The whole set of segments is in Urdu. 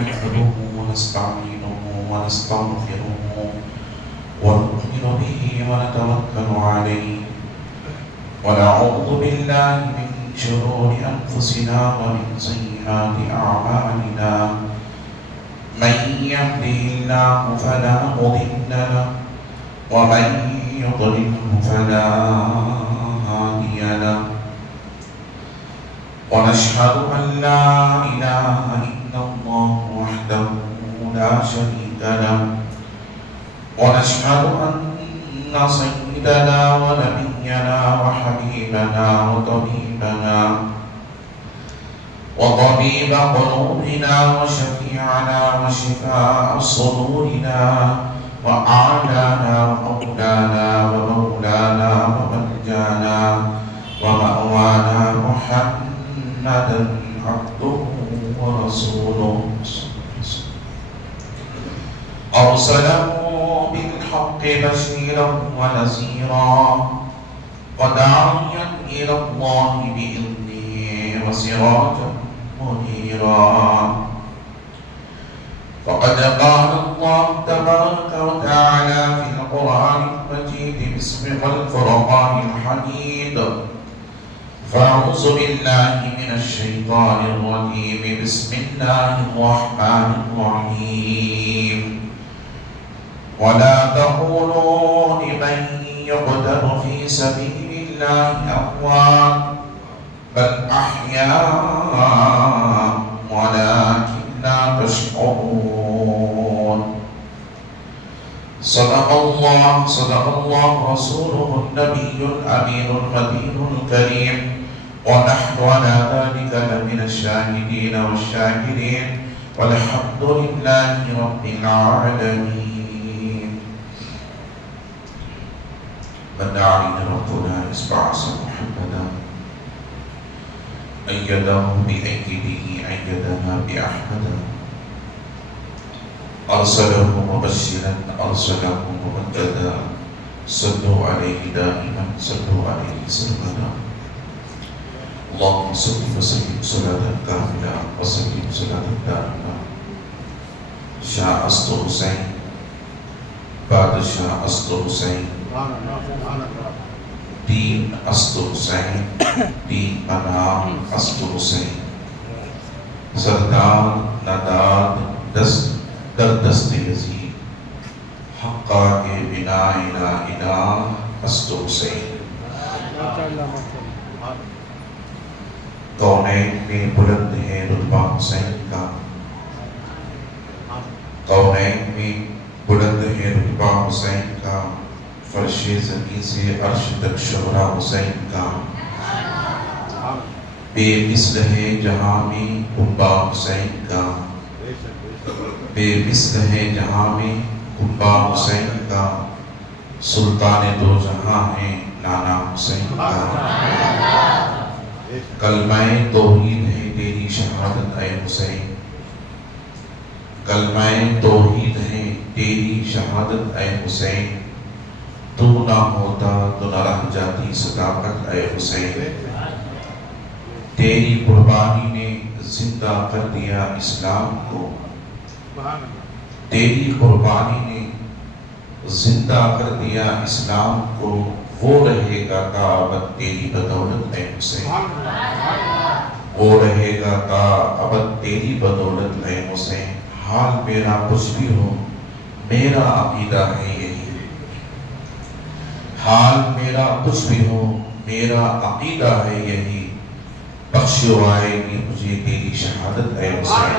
نحمده ونستعينه ونستغفره ونؤمن به ونتوكل عليه ونعوذ بالله من شرور أنفسنا ومن سيئات أعمالنا من يهده الله فلا مضل له ومن يضلله فلا هادي له ونشهد أن لا إله إلا الله وحده لا شريك له ونشهد أن سيدنا ونبينا وحبيبنا وطبيب قلوبنا وشفيعنا وشفاء صدورنا وأعلانا ومولانا وملجانا ومأوانا محمدا عبده ورسوله أرسله بالحق بشيرا ونذيرا وداعيا إلى الله بإذنه وسراجا منيرا فقد قال الله تبارك وتعالى في القرآن المجيد باسمه الفرقان الحميد فأعوذ بالله من الشيطان الرجيم بسم الله الرحمن الرحيم ولا تقولوا لمن يقتل في سبيل الله أموات بل أحياء ولكن لا تشعرون صدق الله رسوله النبي الأمين المتين الكريم ونحن على ذلك لمن الشاهدين والشاكرين والحمد لله رب العالمين. من دعا ربنا إسبعث محمدا أيده بأيده أيدنا بأحمدا أرسله مبشرا أرسله ممجدا صلوا عليه دائما صلوا عليه سرمدا اللهم صل وسلم صلاة كاملة وسلم صلاة دائمة. شاہ است حسین بادشاہ است حسین دین است حسین دین پناہ است حسین سردار نداد دست در دست یزید حقا کے بنا الہ الہ است حسین. کونین میں بلند ہے رتبہ حسین کا کونین میں بلند ہے رتبہ حسین کا فرش زمین سے عرش تک شہرہ حسین کا بے مثل ہے جہاں میں کنبہ حسین کا بے مثل ہے جہاں میں کنبہ حسین کا سلطان دو جہاں ہے نانا حسین کا کلمہ توحید ہے تیری شہادت اے حسین کلمہ توحید ہے تیری شہادت اے حسین تو نہ ہوتا تو نہ رہ جاتی صداقت اے حسین تیری قربانی نے زندہ کر دیا اسلام کو تیری قربانی نے زندہ کر دیا اسلام کو وہ رہے گا تا ابد تیری بدولت اے حسین وہ رہے گا تا ابد تیری بدولت اے حسین. حال میرا کچھ بھی ہو میرا عقیدہ ہے یہی حال میرا کچھ بھی ہو میرا عقیدہ ہے یہی بخشوائے گی مجھے تیری شہادت اے حسین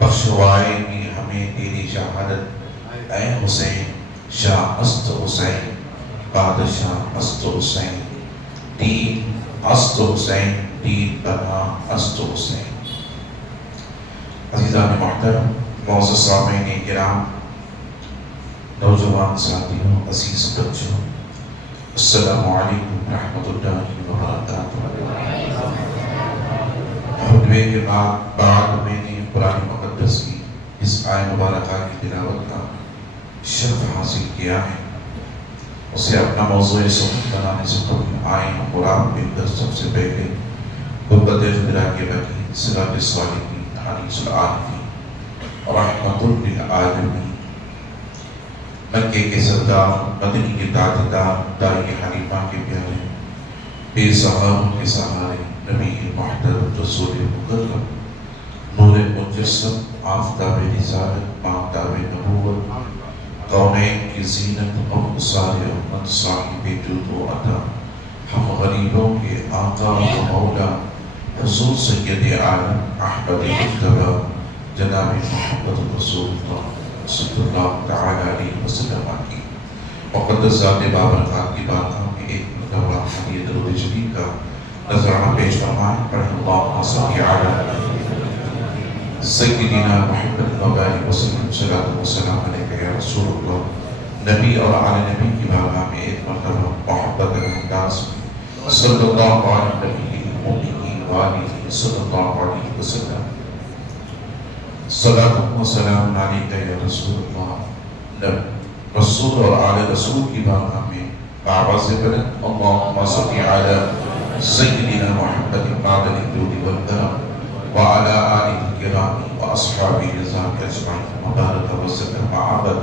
بخشوائے گی ہمیں تیری شہادت اے حسین. شاہ است حسین بادشاہ است حسین دین است حسین دین پناہ است حسین. عزیزان محترم معزز سامعین کرام نوجوان ساتھیوں عزیز بچوں السلام علیکم ورحمۃ اللہ وبرکاتہ. خطبے کے بعد میں نے قرآن مقدس کی اس آیت مبارکہ کی تلاوت کا شرف حاصل کیا ہے. اسے اپنا موضوع سخن بنانے سے قبل آئین قرآن بن کر سب سے پہلے گنبد خضرا کے بقی سراج الصالحین حریص العارفین رحمت للعالمین مکے کے سردار مدنی کے تاجدار دائی حنیفہ کے پیارے بے سہاروں کے سہارے نبی محترم رسول مکرم نور مجسم آفتاب رسالت ماہتاب نبوت کونین کی زینت ابصار امت صاحب جود و عطا ہم غریبوں کے آقا و مولا حضور سید عالم احمد مجتبی جناب محمد رسول اللہ صلی اللہ تعالی علیہ وسلم کی مقدس ذات بابرکات کی بارگاہ میں ایک مرتبہ حدیث درود شریف کا نذرانہ پیش فرمائیں. پڑھیں اللہم صلی علی سیدنا محمد وبارک وسلم صلاۃ و سلام علیک یا رسول اللہ. نبی اور آل نبی کی بارگاہ میں ایک مرتبہ محبت انداز میں صلی اللہ علیہ وآلہ صلی اللہ علیہ وسلم صلاۃ و سلام علیک یا رسول اللہ. رسول اور آل رسول کی بارگاہ میں آواز بلند اللہم صلی علی سیدنا محمد معدن الجود والکرم وعلى آله الكرام وأصحابه رضوان أجمعين وبارك وسلم وعبد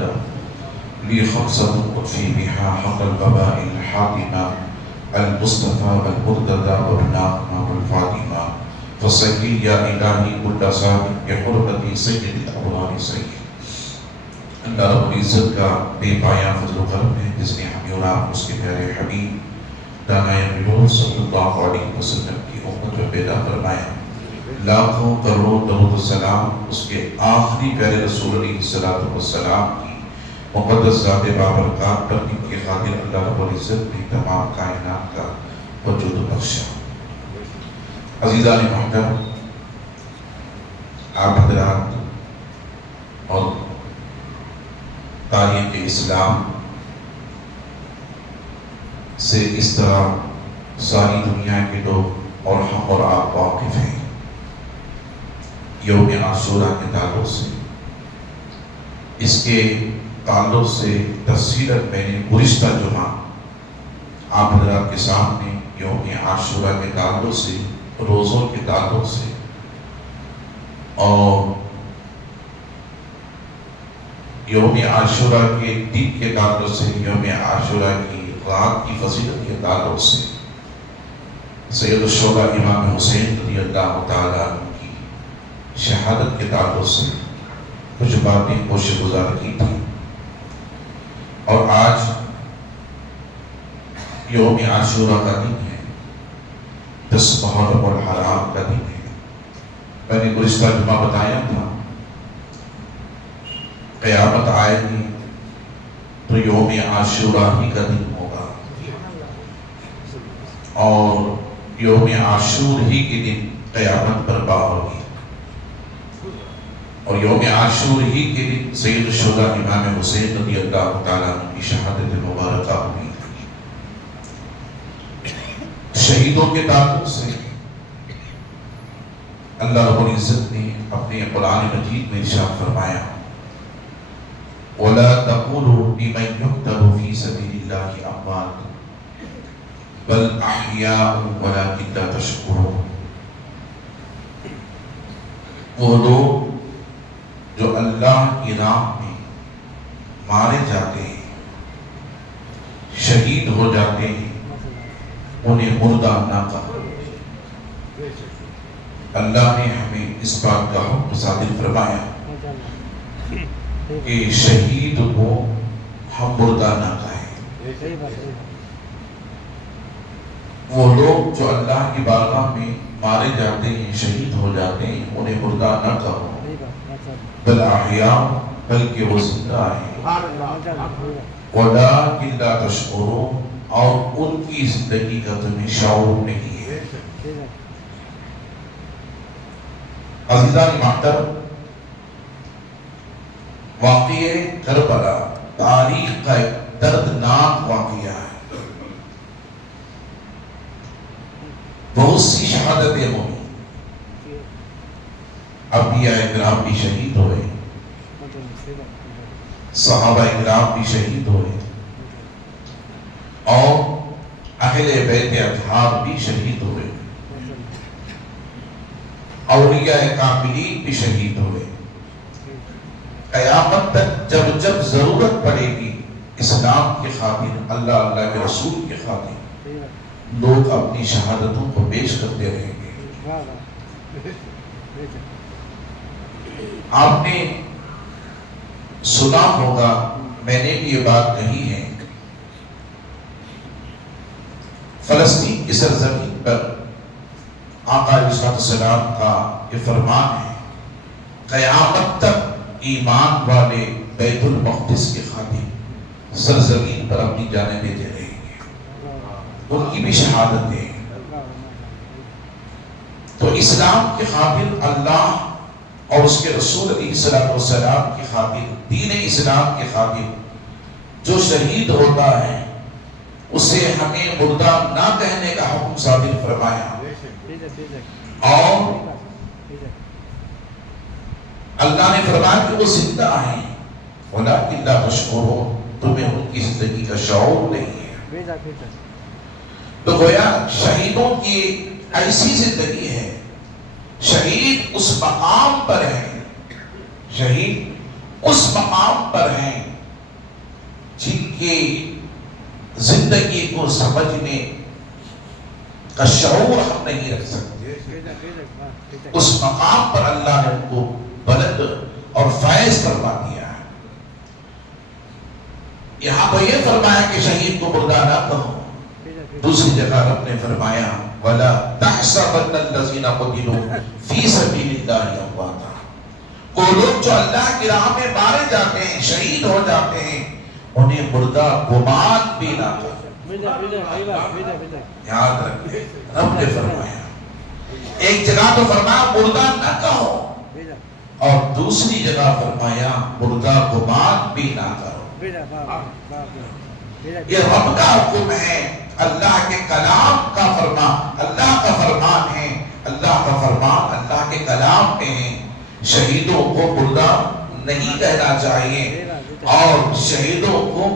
لي خمسة أطفي بها حق الباباء الحاكمة المصطفى والمرتضى والناقمة والفاطمة فصلي يا إلهي كل صاحب بحرمة سيد الأبرار سيد. اللہ رب العزت کا بے پایاں فضل و کرم ہے جس نے ہمیں اور آپ اس کے پیارے حبیب دانائے ملون صلی اللہ علیہ وسلم کی امت میں پیدا فرمایا. لاکھوں کروڑوں درود و سلام اس کے آخری پیارے رسول علیہ السلام کی مقدس ذات بابرکات پر جن کے خاطر اللہ رب العزت نے تمام کائنات کا وجود بخشا. عزیزان محترم، آپ حضرات اور تاریخ اسلام سے اس طرح ساری دنیا کے لوگ اور ہم اور آپ واقف ہیں. یوم عاشوراء کے تعلق سے اس کے تعلق سے تفصیلاً میں نے گزشتہ جمعہ آپ حضرات کے سامنے یوم عاشوراء کے تعلق سے، روزوں کے تعلق سے اور یوم عاشوراء کے دن کے تعلق سے، یوم عاشوراء کی رات کی فضیلت کے تعلق سے، سید الشہداء امام حسین رضی اللہ تعالیٰ عنہ کی شہادت کے تعلق سے کچھ باتیں کوشش گزار کی تھی. اور آج یوم عاشوراء کا دن ہے، 10 محرم الحرام کا دن ہے. میں نے گزشتہ جمعہ بتایا تھا قیامت آئے گی تو یوم عاشوراء ہی کا دن ہوگا اور یوم عاشور ہی کے دن قیامت برپا ہوگی اور یوم عاشور ہی کے دن سید الشہداء امام حسین رضی اللہ تعالیٰ عنہ کی شہادت مبارکہ ہوئی. شہیدوں کے تعلق سے اللہ رب العزت نے اپنے قرآن مجید میں ارشاد فرمایا وَلَا تَقُولُوا لِمَنْ يُقْتَلُ فِي سَبِيلِ اللَّهِ أَمْوَاتٌ بَلْ أَحْيَاءٌ وَلَكِنْ لَا تَشْعُرُونَ. وہ لوگ جو اللہ کی راہ میں مارے جاتے ہیں، شہید ہو جاتے ہیں، انہیں مردہ نہ کہو. اللہ نے ہمیں اس بات کا حکم صادر فرمایا کہ شہید کو ہم مردہ نہ کہیں. وہ لوگ جو اللہ کی بارگاہ میں مارے جاتے ہیں، شہید ہو جاتے ہیں، انہیں مردہ نہ کہو بل احیاء، بلکہ وہ زندہ ہیں. وَلَٰكِن لَا تَشْعُرُونَ، اور ان کی زندگی کا تمہیں شعور نہیں ہے. عزیزان محترم، واقعہ کربلا تاریخ کا ایک دردناک واقعہ ہے. بہت سی شہادتیں ہوئی، انبیاء کرام بھی شہید ہوئے، صحابہ کرام بھی شہید ہوئے اور اہل بیت اطہار بھی شہید ہوئے. اولیاء کاملین بھی شہید ہوئے. قیامت تک جب جب ضرورت پڑے گی اسلام کے خاطر، اللہ کے رسول کے خاطر، لوگ اپنی شہادتوں کو پیش کرتے رہیں گے. آپ نے سنا ہوگا، میں نے بھی یہ بات کہی ہے، فلسطین کی سرزمین پر آقا علیہ السلام کا یہ فرمان ہے، قیامت تک ایمان والے بیت المقدس کے خاطر سرزمین پر اپنی جانیں دیتے رہیں گے، ان کی بھی شہادت ہے. تو اسلام کے خاطر، اللہ اور اس کے رسول علیہ السلام کی خاطر، دین اسلام کے خاطر جو شہید ہوتا ہے اسے ہمیں مردہ نہ کہنے کا حکم صادر فرمایا. اور اللہ نے فرمایا کہ وہ زندہ ہیں، وَلَٰكِنْ لَا تَشْعُرُونَ، تمہیں ان کی زندگی کا شعور نہیں ہے. تو گویا شہیدوں کی ایسی زندگی ہے، شہید اس مقام پر ہیں، شہید اس مقام پر ہیں جن کی زندگی کو سمجھنے کا شعور ہم نہیں رکھ سکتے. اس مقام پر اللہ نے ان کو بلند اور فائز فرما دیا ہے. یہاں تو یہ فرمایا کہ شہید کو مردہ نہ کہو، دوسری جگہ رب نے فرمایا وَلَا تَحْسَبَنَّ الَّذِينَ قُتِلُوا فِي سَبِيلِ اللَّهِ أَمْوَاتًا، وہ لوگ جو اللہ کی راہ میں مارے جاتے ہیں، شہید ہو جاتے ہیں، انہیں مردہ گمان بھی نہ کرو. یاد رکھیں، رب نے فرمایا، ایک جگہ تو فرمایا مردہ نہ کہو، اور دوسری جگہ فرمایا مردہ گمان بھی نہ کرو. یہ رب کا حکم ہے، اللہ کے کلام کا فرمان، اللہ کا فرمان ہے، اللہ کا فرمان اللہ کے کلام میں ہے. شہیدوں کو مردہ نہیں کہنا چاہیے اور شہیدوں کو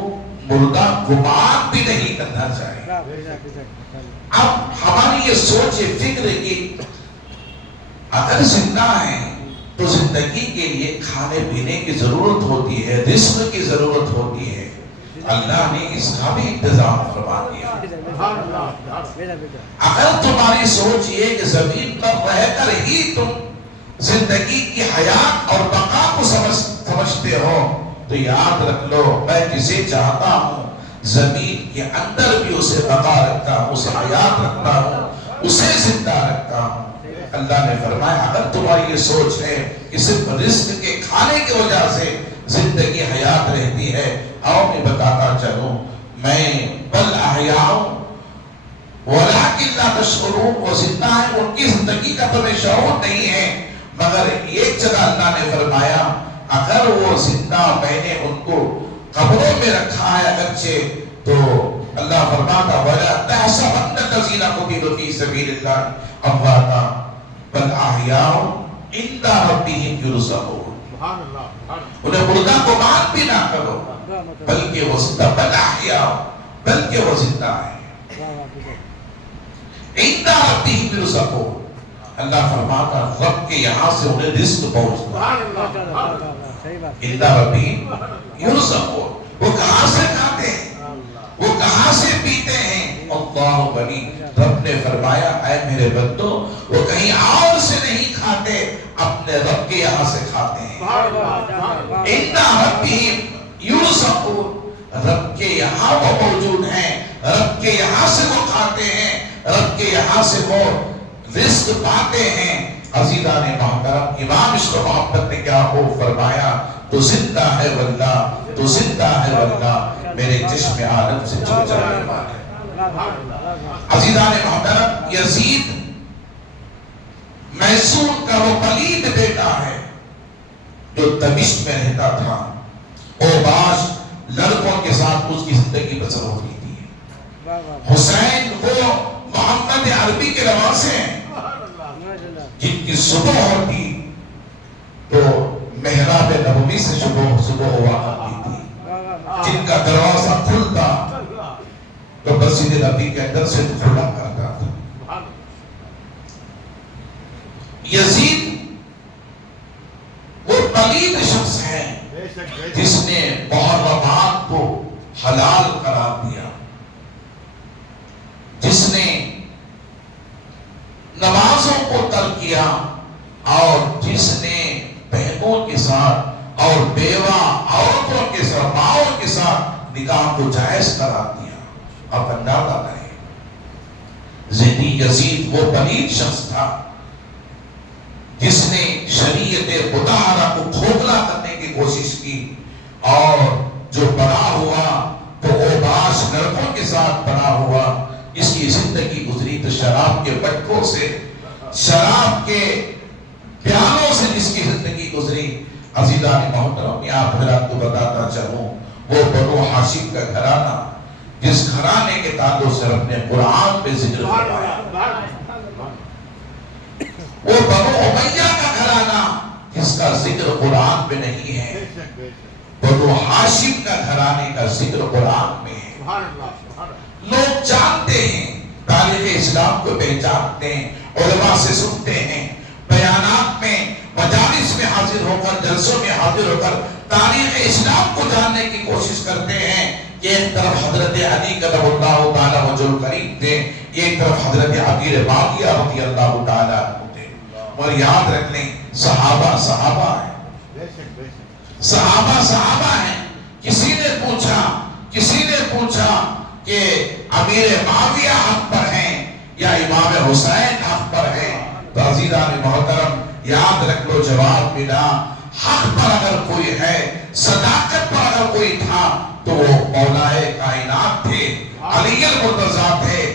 مردہ گمان بھی نہیں کرنا چاہیے. اب ہماری یہ سوچ، یہ فکر ہے کہ اگر زندہ ہیں تو زندگی کے لیے کھانے پینے کی ضرورت ہوتی ہے، رزق کی ضرورت ہوتی ہے. اللہ نے اس کا بھی انتظام فرما دیا. اگر تمہاری سوچ یہ کہ زمین پر رہ کر ہی تم زندگی کی حیات اور بقا کو سمجھتے ہو تو یاد رکھ لو، میں جسے چاہتا ہوں زمین کے اندر بھی اسے بقا رکھتا ہوں، اسے حیات رکھتا ہوں، اسے زندہ رکھتا ہوں. اللہ نے فرمایا اگر تمہاری یہ سوچ ہے کہ صرف رزق کے کھانے کی وجہ سے زندگی حیات رہتی ہے، آؤ میں بتاتا چلوں، میں بل احیاء وَلَٰكِنْ لَا تَشْعُرُونَ، وہ زندہ ہیں، ان کی زندگی کا تمہیں شعور نہیں ہے. مگر ایک جگہ اللہ نے فرمایا اگر وہ زندہ، میں نے ان کو قبروں میں رکھا ہے اگرچہ، تو اللہ فرماتا وَلَا تَحْسَبَنَّ الَّذِينَ قُتِلُوا فِي سَبِيلِ اللَّهِ أَمْوَاتًا بَلْ أَحْيَاءٌ عِندَ رَبِّهِمْ يُرْزَقُونَ. انہیں مردہ گمان بھی نہ کرو، بلکہ وہ زندہ، بل احیاء، بلکہ وہ زندہ ہے. عند ربهم يرزقون، اللہ فرماتا رب کے یہاں سے انہیں رزق پہنچتا ہے. عند ربهم يرزقون، وہ کہاں سے کھاتے ہیں، وہ کہاں سے پیتے ہیں؟ اللہ غنی، رب نے فرمایا اے میرے بندو، وہ کہیں اور سے نہیں کھاتے، اپنے رب کے یہاں سے کھاتے ہیں. عند ربهم يرزقون، رب کے یہاں وہ موجود ہیں، رب کے یہاں سے وہ کھاتے ہیں، رب کے یہاں سے وہ رزق پاتے ہیں. عزیزان محترم، امام عشق و محبت نے کیا خوب فرمایا، تو زندہ ہے واللہ، تو زندہ ہے واللہ، میرے جسم عالم سے چھپ جانے والا. عزیزان محترم، یزید محسون کا وہ پلید بیٹا ہے جو دمشق میں رہتا تھا، اوباش لڑکوں کے ساتھ اس کی زندگی بسر ہوتی تھی. حسین وہ محمد عربی کے نواسے ہیں جن کی صبح ہوتی تو محراب نبوی سے صبح ہوا کرتی تھی، جن کا دروازہ کھلتا تو مسجد نبی کے اندر سے کھلا کرتا تھا. یزید وہ پلید شخص ہے جس نے محرمات کو حلال قرار دیا، جس نے نمازوں کو ترک کیا، اور جس نے بہنوں کے ساتھ اور بیوہ عورتوں کے ساتھ، ماؤں کے ساتھ نکاح کو جائز قرار دیا۔ اب اندازہ کریں، زیدی یزید وہ پلید شخص تھا جس نے شریعت مطہرہ کو کھوکھلا کرنے کی کوشش کی، اور جو بڑا ہوا تو اوباش لڑکوں کے ساتھ بڑا ہوا۔ اس کی زندگی گزری تو شراب کے بٹکوں سے، شراب کے پیالوں سے اس کی زندگی گزری۔ عزیزان محترم، میں آپ حضرات کو بتاتا چاہوں، وہ بنو ہاشم کا گھرانہ جس گھرانے کے تعلق سے رب نے قرآن پہ ذکر فرمایا، وہ بنو امیہ کا گھرانہ جس کا ذکر قرآن پہ نہیں ہے، بنو ہاشم کا گھرانے کا ذکر قرآن میں ہے۔ لوگ جانتے ہیں، تاریخ اسلام کو پہچانتے ہیں، علماء سے سنتے ہیں، بیانات میں، مجالس میں حاضر ہو کر، جلسوں میں حاضر ہو کر تاریخ اسلام کو جاننے کی کوشش کرتے ہیں کہ ایک طرف حضرت علی کرم اللہ تعالیٰ وجہ الکریم تھے، ایک طرف حضرت عبیر باقیہ رضی اللہ تعالیٰ تھے۔ اور یاد رکھ لیں، صحابہ صحابہ ہیں، صحابہ صحابہ ہیں۔ کسی نے پوچھا کہ امیر معاویہ حق پر ہیں یا امام حسین حق پر ہیں، تو عزیزان محترم یاد رکھ لو، جواب ملا، حق پر اگر کوئی ہے، صداقت پر اگر کوئی تھا تو وہ مولائے کائنات تھے، علی المرتضیٰ تھے،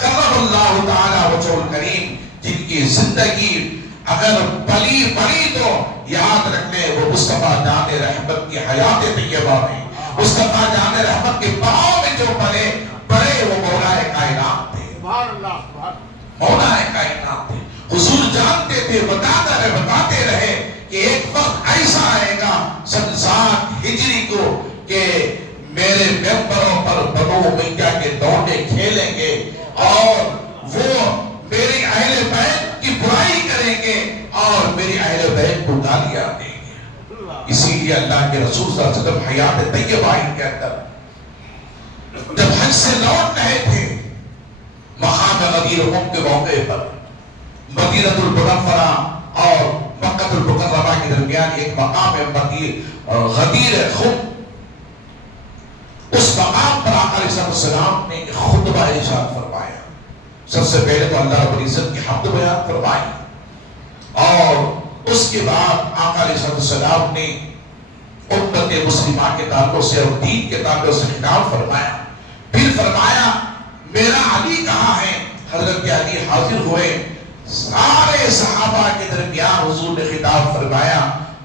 کرم اللہ تعالیٰ وجہ الکریم، جن کی زندگی اگر پلی تو یاد رکھ لیں، وہ مصطفیٰ جان رحمت کی حیات طیبہ میں، مصطفیٰ جان رحمت کے پاؤں میں جو پلے بڑے، وہ مولا کائنات تھے، مولا کائنات تھے۔ حضور جانتے تھے، بتاتے رہے کہ ایک وقت ایسا آئے گا سن 7 ہجری کو کہ میرے ممبروں پر بنو امیہ کے دوڑے کھیلیں گے، اور وہ میری اہل بیت کی برائی کریں گے، اور میری اہل بیت کو گالیاں دیں گے۔ اسی لیے اللہ کے رسول صلی اللہ علیہ وسلم حیات طیبہ کے اندر جب حج سے لوٹ رہے تھے، مقام غدیر خم کے موقع پر مدینہ المنورہ اور مکہ المکرمہ کے درمیان ایک مقام ہے غدیر خم، اس مقام پر آقا علیہ السلام نے ایک خطبہ ارشاد فرمایا۔ سب سے پہلے تو اللہ رب العزت کی حمد بیان فرمائی، اور اس کے بعد آقا علیہ السلام نے امت مسلمہ کے تعلق سے اور دین کے تعلق سے خطاب فرمایا۔ پھر فرمایا میرا علی کہاں ہے؟ حضرت علی حاضر ہوئے، سارے صحابہ کے درمیان حضور نے خطاب فرمایا۔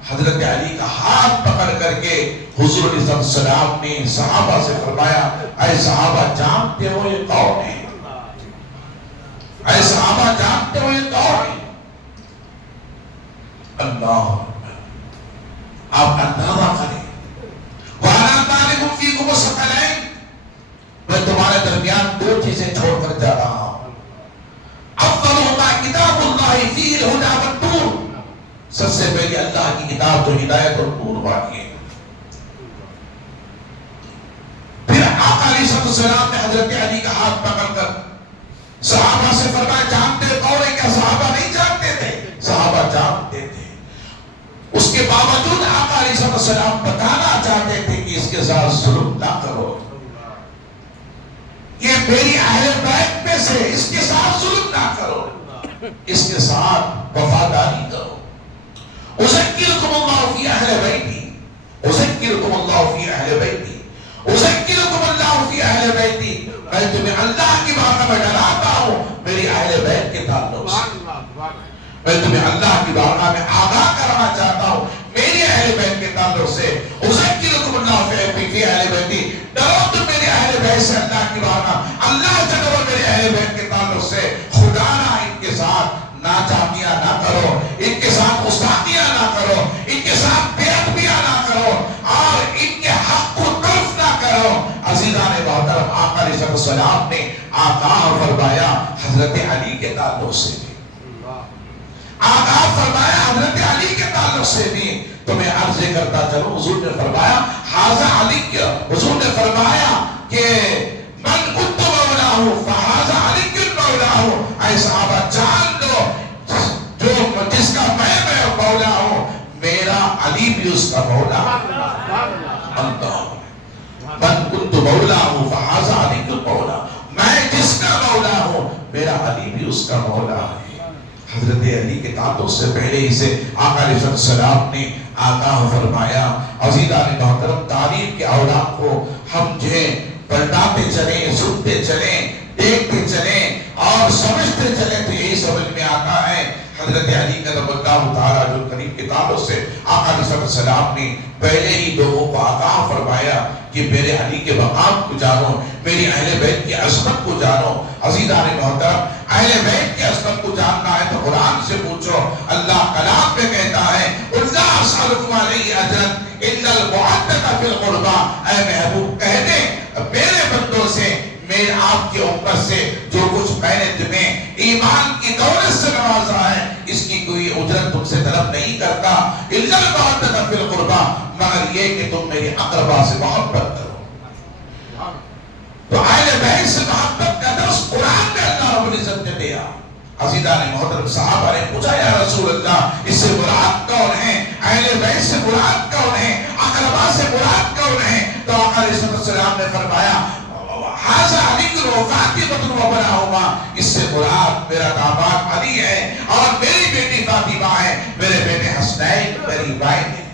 حضرت علی کا ہاتھ پکڑ کر کے حضور علیہ السلام نے صحابہ سے فرمایا، اے صحابہ جانتے ہو یہ کون ہے؟ اے صحابہ جانتے ہو یہ کون ہے؟ اللہ آپ اندازہ کریں، وَأَنَا طَالِبٌ فِيكُمُ الثَّقَلَيْنِ، میں تمہارے درمیان 2 چیزیں چھوڑ کر جا رہا ہوں۔ اَوَّلُهُمَا کتاب اللہ فِیہ الْہُدیٰ وَالنُّورُ، سب سے پہلے اللہ کی کتاب جو ہدایت اور نور والی ہے۔ پھر آقا علیہ السلام نے حضرت علی کا ہاتھ پکڑ کر صحابہ سے فرمایا جانتے کون ہے؟ کیا صحابہ نہیں جانتے تھے؟ صحابہ جانتے تھے۔ اس کے باوجود آقا علیہ السلام بتانا چاہتے تھے کہ اس کے ساتھ ظلم نہ کرو، یہ میری اہل بیت میں سے، اس کے ساتھ ظلم نہ کرو، اس کے ساتھ وفاداری کرو۔ اذکرکم اللہ فی اہل بیتی، اذکرکم اللہ فی اہل بیتی، اذکرکم اللہ فی اہل بیتی، میں تمہیں اللہ کی بارگاہ میں ڈراتا ہوں میری اہل بیت کے تعلق سے، میں تمہیں اللہ کی بارگاہ میں آگاہ کرنا چاہتا ہوں میری اہل بیت کے تعلق سے۔ اذکرکم اللہ فی اہل بیتی، ڈرو تم میری اہل بیت سے اللہ کی بارگاہ، اللہ سے ڈرو میرے اہل بیت کے تعلق سے۔ خدا نہ ان کے ساتھ ناچاکیاں نہ کرو، ان کے ساتھ گستاخیاں نہ کرو، ان کے ساتھ بے ادبیاں نہ کرو، اور ان کے حق کو تلف نہ کرو۔ عزیزان محترم، آقا علیہ السلام نے آگاہ فرمایا حضرت علی کے تعلق سے بھی، آقا تعلق سے بھی تمہیں عرض کرتا چلوں. حضور نے فرمایا ھذا علی، حضور نے فرمایا کہ من کنت مولاہ فھذا علی مولاہ. اے صحابہ جان لو جو جس کا میں مولا ہوں میرا علی بھی اس کا مولا. من کنت مولاہ فھذا علی مولا، میں جس کا مولا ہوں میرا علی بھی اس کا مولا ہے. حضرت علی کے تعلق سے پہلے ہی سے آقا علیہ السلام نے آگاہ فرمایا. عزیزان محترم، تعلیم کے اوراق کو ہم جو ہے پلٹاتے چلیں، سنتے چلیں، دیکھتے چلیں اور سمجھتے چلیں تو یہی سمجھ میں آتا ہے. حضرت علی کرم اللہ تعالیٰ جو کریم کے تعلق سے آقا علیہ السلام نے پہلے ہی لوگوں کو آگاہ فرمایا کہ میرے علی کے مقام کو جانو، میری اہل بیت کی عظمت کو جانو. عزیزان محترم، اہل بیت کی عظمت کو جاننا ہے تو قرآن سے پوچھو. اللہ کلام میں کہتا ہے لا اسألکم علیہ اجرا الا المودۃ فی القربی. اے محبوب کہہ دے میرے بندوں سے، میرے آپ کی امت سے، جو کچھ میں نے تمہیں ایمان کی دولت سے نوازا ہے اس کی کوئی اجرت تم سے طلب نہیں کرتا. الا المودۃ فی القربی، مگر یہ کہ تم میری اقربا سے محبت کرو. تو اہل بیت سے محبت کا درس قرآن میں اللہ رب العزت نے دیا. عزیزان محترم، صحابہ نے پوچھا یا رسول اللہ اس سے مراد کون ہے؟ اہل بیت سے مراد کون ہے؟ اقربا سے مراد کون ہے؟ تو آقا علیہ السلام نے فرمایا ھذا علی و فاطمہ و بناہما، اس سے مراد میرا داماد علی ہے اور میری بیٹی فاطمہ ہے، میرے بیٹے حسنین میری بائیں ہیں.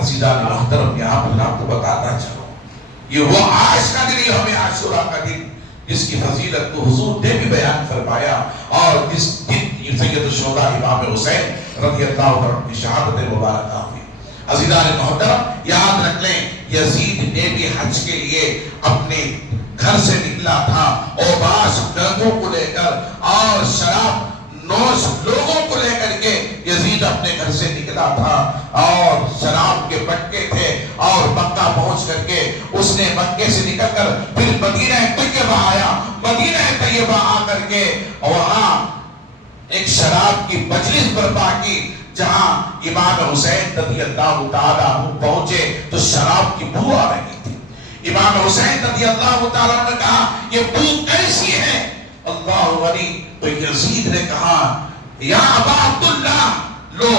عزیزان محترم، یہاں پر آپ کو بتانا چاہوں یہ وہ آج کا دن، ہمیں عاشورہ کا دن جس کی فضیلت کو حضور نے بھی بیان فرمایا اور جس دن سید الشہداء امام حسین رضی اللہ عنہ کی شہادت مبارکہ ہوئی. عزیزان محترم، یاد رکھ لیں یزید نے بھی حج کے لیے اپنے گھر سے نکلا تھا اوباش لوگوں کو لے کر اور شراب نوش لوگوں کو لے کر کے. یزید اپنے گھر سے نکلا تھا اور شراب کے پٹکے تھے اور مکہ پہنچ کر کے اس نے مکے سے نکل کر پھر مدینہ طیبہ آیا. مدینہ طیبہ آ کر کے وہاں ایک شراب کی مجلس برپا کی جہاں امام حسین رضی اللہ تعالیٰ عنہ پہنچے تو شراب کی بو آ رہی تھی. امام حسین رضی اللہ تعالیٰ عنہ نے کہا یہ بو کیسی ہے؟ اللہ ولی. تو یزید نے کہا یا ابا عبداللہ، لو